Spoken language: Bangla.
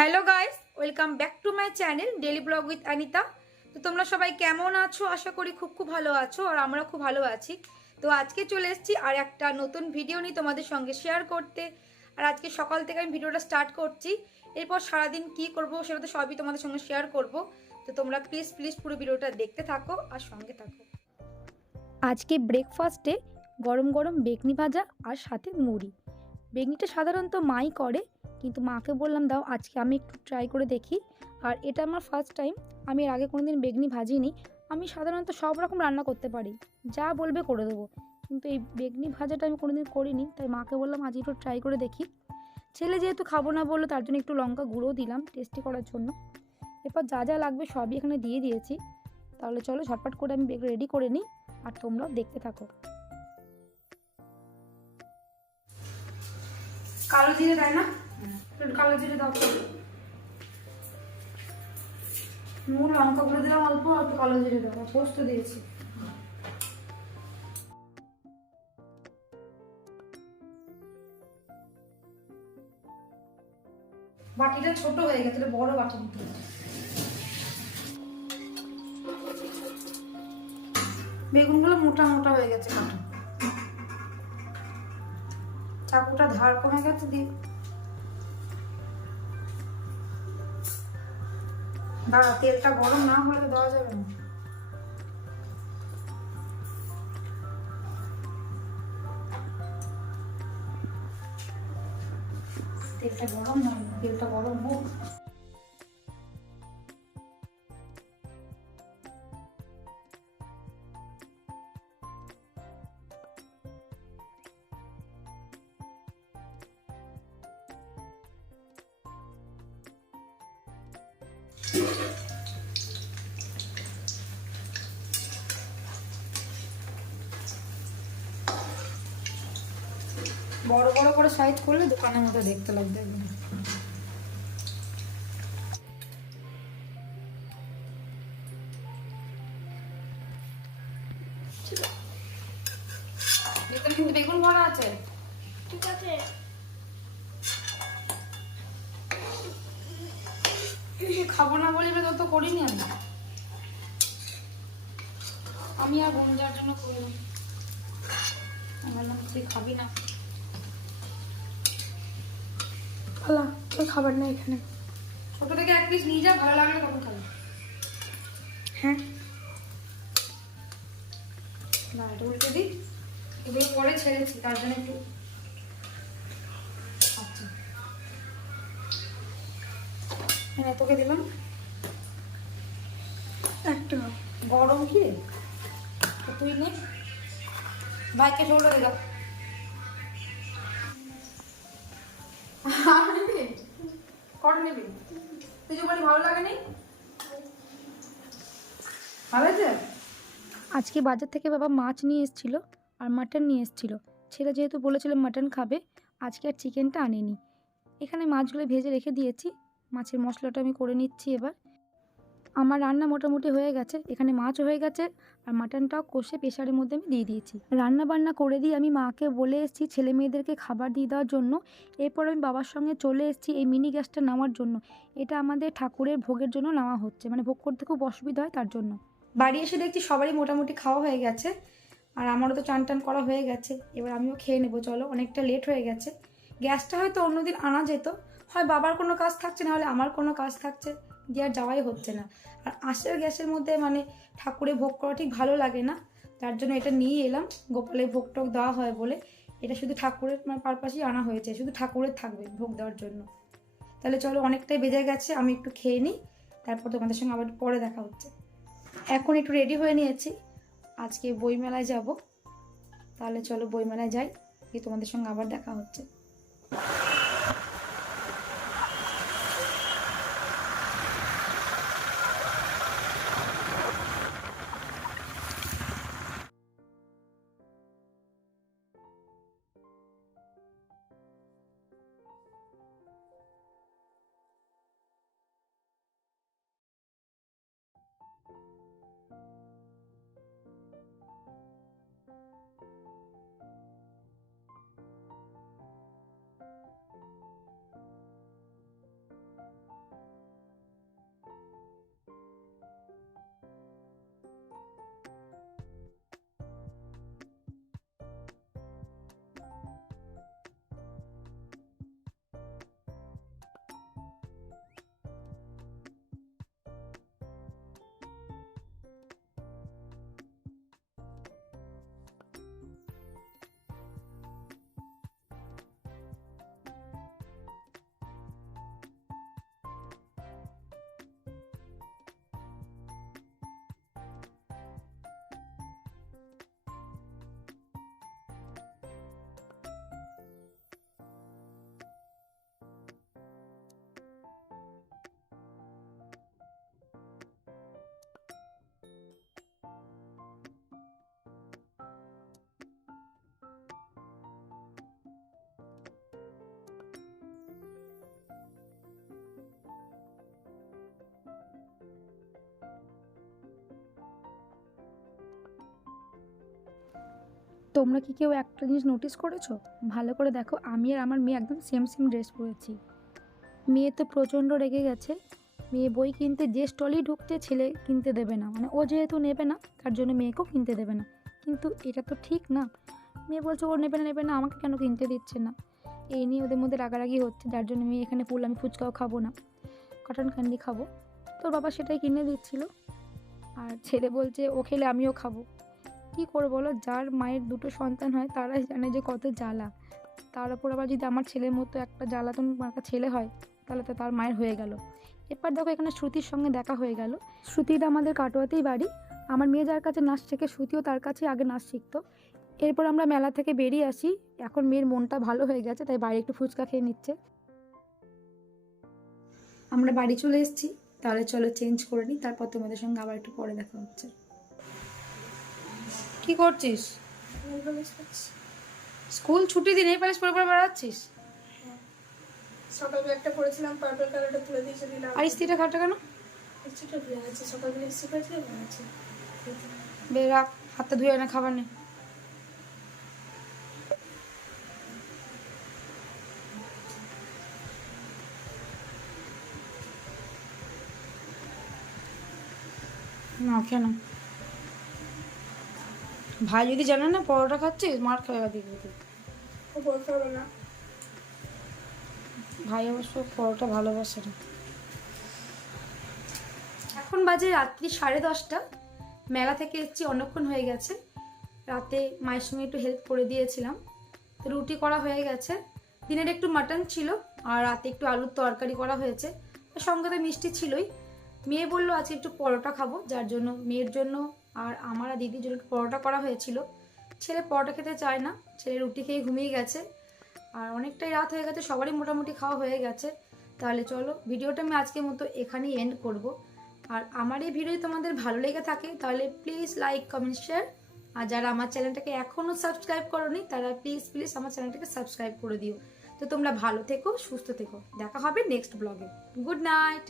Hello guys, welcome back to my channel daily blog with Anita. তো তোমরা সবাই কেমন আছো? আশা করি খুব ভালো আছো, আর আমরা খুব ভালো আছি। তো আজকে চলে এসেছি আর একটা নতুন ভিডিও নিয়ে তোমাদের সঙ্গে শেয়ার করতে। আর আজকে সকাল থেকে আমি ভিডিওটা স্টার্ট করছি। এরপর সারাদিন কি করব সেটা তো সবই তোমাদের সঙ্গে শেয়ার করব। তো তোমরা প্লিজ পুরো ভিডিওটা দেখতে থাকো আর সঙ্গে থাকো। আজকে ব্রেকফাস্টে গরম গরম বেগনি ভাজা আর সাথে মুড়ি। বেগনিটা সাধারণত মাই করে, কিন্তু মাকে বললাম দাও আজকে আমি একটু ট্রাই করে দেখি। আর এটা আমার ফার্স্ট টাইম, আমি এর আগে কোনোদিন বেগনি ভাজিনি। আমি সাধারণত সব রকম রান্না করতে পারি, যা বলবে করে দেবো, কিন্তু এই বেগনি ভাজাটা আমি কোনোদিন করিনি। তাই মাকে বললাম আজ একটু ট্রাই করে দেখি। ছেলে যেহেতু খাবো না বললো, তার জন্য একটু লঙ্কা গুঁড়োও দিলাম টেস্টি করার জন্য। এরপর যা যা লাগবে সবই এখানে দিয়ে দিয়েছি। তাহলে চলো ঝটপট করে আমি বেগ রেডি করে নিই, আর তোমরাও দেখতে থাকো। কালো জিরে দেয় না? কালো জিরে দাও। নুন লঙ্কা গুঁড়ো দিলাম অল্প, অল্প কালো জিরে দেবো, পোস্ত দিয়েছি। বাটিটা ছোট হয়ে গেছে, বড় বাটি দিতে হবে। বেগুনগুলো মোটা মোটা হয়ে গেছে কাটা, চাকুটা ধার কমে গেছে দিয়ে। দাঁড়া, তেলটা গরম না হলে দেওয়া যাবে না। তেলটা গরম নয়, তেলটা গরম হোক। বড় বড় করে সাইজ করলে দোকানের মতো দেখতে লাগবে। ভিতরে কিন্তু বেগুন ভরা আছে। ঠিক আছে। খাবো না বলি তো করিনি আমি আর বোনজার জন্য করলাম। বললাম তুই খাবি না, খালা তোর খাবার না এখানে। ছোট থেকে এক পিস নিয়ে যা, ভালো লাগলে তখন খাবি। হ্যাঁ না এটা উল্টে দিই, এগুলো পরে ছেড়েছি তার জন্য একটু। আচ্ছা হ্যাঁ, তোকে দিলাম একটা গরম কি তো তুই নে, ভাইকে ঝোলটা দিলাম। কর নিবি তুই যে বলি ভালো লাগেনি। ভালো আছে। আজকে বাজার থেকে বাবা মাছ নিয়ে এসেছিল আর মাটন নিয়ে এসেছিল। ছেলে যেহেতু বলেছিল মাটন খাবে, আজকে আর চিকেনটা আনিনি। এখানে মাছগুলো ভেজে রেখে দিয়েছি, মাছের মশলাটা আমি করে নিচ্ছি এবার। আমার রান্না মোটামুটি হয়ে গেছে, এখানে মাছও হয়ে গেছে আর মাটনটাও কষে প্রেশারের মধ্যে আমি দিয়ে দিয়েছি। রান্না বান্না করে দিয়ে আমি মাকে বলে এসেছি ছেলে মেয়েদেরকে খাবার দিয়ে দেওয়ার জন্য। এরপর আমি বাবার সঙ্গে চলে এসেছি এই মিনি গ্যাসটা নেওয়ার জন্য। এটা আমাদের ঠাকুরের ভোগের জন্য নেওয়া হচ্ছে, মানে ভোগ করতে খুব অসুবিধা হয় তার জন্য। বাড়ি এসে দেখছি সবারই মোটামুটি খাওয়া হয়ে গেছে, আর আমারও তো চান টান করা হয়ে গেছে। এবার আমিও খেয়ে নেবো, চলো অনেকটা লেট হয়ে গেছে। গ্যাসটা হয়তো অন্যদিন আনা যেত, হয় বাবার কোনো কাজ থাকছে, না হলে আমার কোনো কাজ থাকছে, দিয়ে আর যাওয়াই হচ্ছে না। আর আঁশের গ্যাসের মধ্যে মানে ঠাকুরে ভোগ করা ঠিক ভালো লাগে না, তার জন্য এটা নিয়ে এলাম। গোপালের ভোগ টোগ দেওয়া হয় বলে এটা শুধু ঠাকুরের মানে পারপাসেই আনা হয়েছে, শুধু ঠাকুরের থাকবে ভোগ দেওয়ার জন্য। তাহলে চলো অনেকটাই বেজে গেছে, আমি একটু খেয়ে নিই, তারপর তোমাদের সঙ্গে আবার পরে দেখা হচ্ছে। এখন একটু রেডি হয়ে নিয়েছি, আজকে বইমেলায় যাব। তাহলে চলো বইমেলায় যাই, দিয়ে তোমাদের সঙ্গে আবার দেখা হচ্ছে। তোমরা কি কেউ একটা জিনিস নোটিস করেছো? ভালো করে দেখো, আমি আর আমার মেয়ে একদম সেম সেম ড্রেস পরেছি। মেয়ে তো প্রচণ্ড রেগে গেছে। মেয়ে বই কিনতে যে স্টলেই ঢুকতে ছেলে কিনতে দেবে না, মানে ও যেহেতু নেবে না তার জন্য মেয়েকেও কিনতে দেবে না। কিন্তু এটা তো ঠিক না। মেয়ে বলছে ও নেবে না, আমাকে কেন কিনতে দিচ্ছে না। এই নিয়ে ওদের মধ্যে রাগারাগি হচ্ছে, যার জন্য মেয়ে এখানে বলল আমি ফুচকাও খাবো না, কটন ক্যান্ডি খাবো। তোর বাবা সেটাই কিনে দিচ্ছিল, আর ছেলে বলছে ও খেলে আমিও খাবো। কী করে বলো, যার মায়ের দুটো সন্তান হয় তারাই জানে যে কত জ্বালা। তার উপর আবার যদি আমার ছেলের মতো একটা জ্বালাতন মার্কা ছেলে হয় তাহলে তো তার মায়ের হয়ে গেল। এরপর দেখো এখানে শ্রুতির সঙ্গে দেখা হয়ে গেল। শ্রুতিটা আমাদের কাটোয়াতেই বাড়ি। আমার মেয়ে যার কাছে নাচ শেখে শ্রুতিও তার কাছে আগে নাচ শিখতো। এরপর আমরা মেলা থেকে বেরিয়ে আসি। এখন মেয়ের মনটা ভালো হয়ে গেছে, তাই বাইরে একটু ফুচকা খেয়ে নিচ্ছে। আমরা বাড়ি চলে এসেছি, তাহলে চলো চেঞ্জ করে নিই, তারপর তোমাদের সঙ্গে আবার একটু পরে দেখা হচ্ছে। কি করছিস? স্কুল ছুটি দিন এই পালিশ পরে পরে বেড়াচ্ছিস? সকালবেলা একটা পরেছিলাম, পার্পল কালারটা তুলে দিয়েছে দিলাম। আর ইস্ত্রিটা খাটটা কেন? ইস্ত্রিটা ধুয়ে গেছে, সকালবেলা ইস্ত্রি করেছিল আছে। বেরাক, হাতটা ধুয়ে না, খাবার নেই। না কেন? ভাই যদি জানে না পরোটা খাচ্ছিস, মার খাওয়া দিবি তুই। ও বলতে হবে না। ভাই অবশ্য পরোটা ভালোবাসে না। এখন বাজে রাত্রি 10:30। মেলা থেকে এসেছি, অনেকক্ষণ হয়ে গেছে। রাতে মায়ের সঙ্গে একটু হেল্প করে দিয়েছিলাম, তো রুটি করা হয়ে গেছে। দিনের একটু মাটন ছিল, আর রাতে একটু আলুর তরকারি করা হয়েছে, আর সঙ্গে তো মিষ্টি ছিলই। মেয়ে বললো আজকে একটু পরোটা খাবো, যার জন্য মেয়ের জন্য আর আমার আর দিদির জন্য একটু পরোটা করা হয়েছিল। ছেলে পরোটা খেতে চায় না, ছেলে রুটি খেয়ে ঘুমিয়ে গেছে। আর অনেকটাই রাত হয়ে গেছে, সবারই মোটামুটি খাওয়া হয়ে গেছে। তাহলে চলো ভিডিওটা আমি আজকের মতো এখানেই এন্ড করব। আর আমার এই ভিডিও তোমাদের ভালো লেগে থাকে তাহলে প্লিজ লাইক কমেন্ট শেয়ার। আর যারা আমার চ্যানেলটাকে এখনও সাবস্ক্রাইব করোনি তারা প্লিজ আমার চ্যানেলটাকে সাবস্ক্রাইব করে দিও। তো তোমরা ভালো থেকো, সুস্থ থেকো, দেখা হবে নেক্সট ব্লগে। Good night.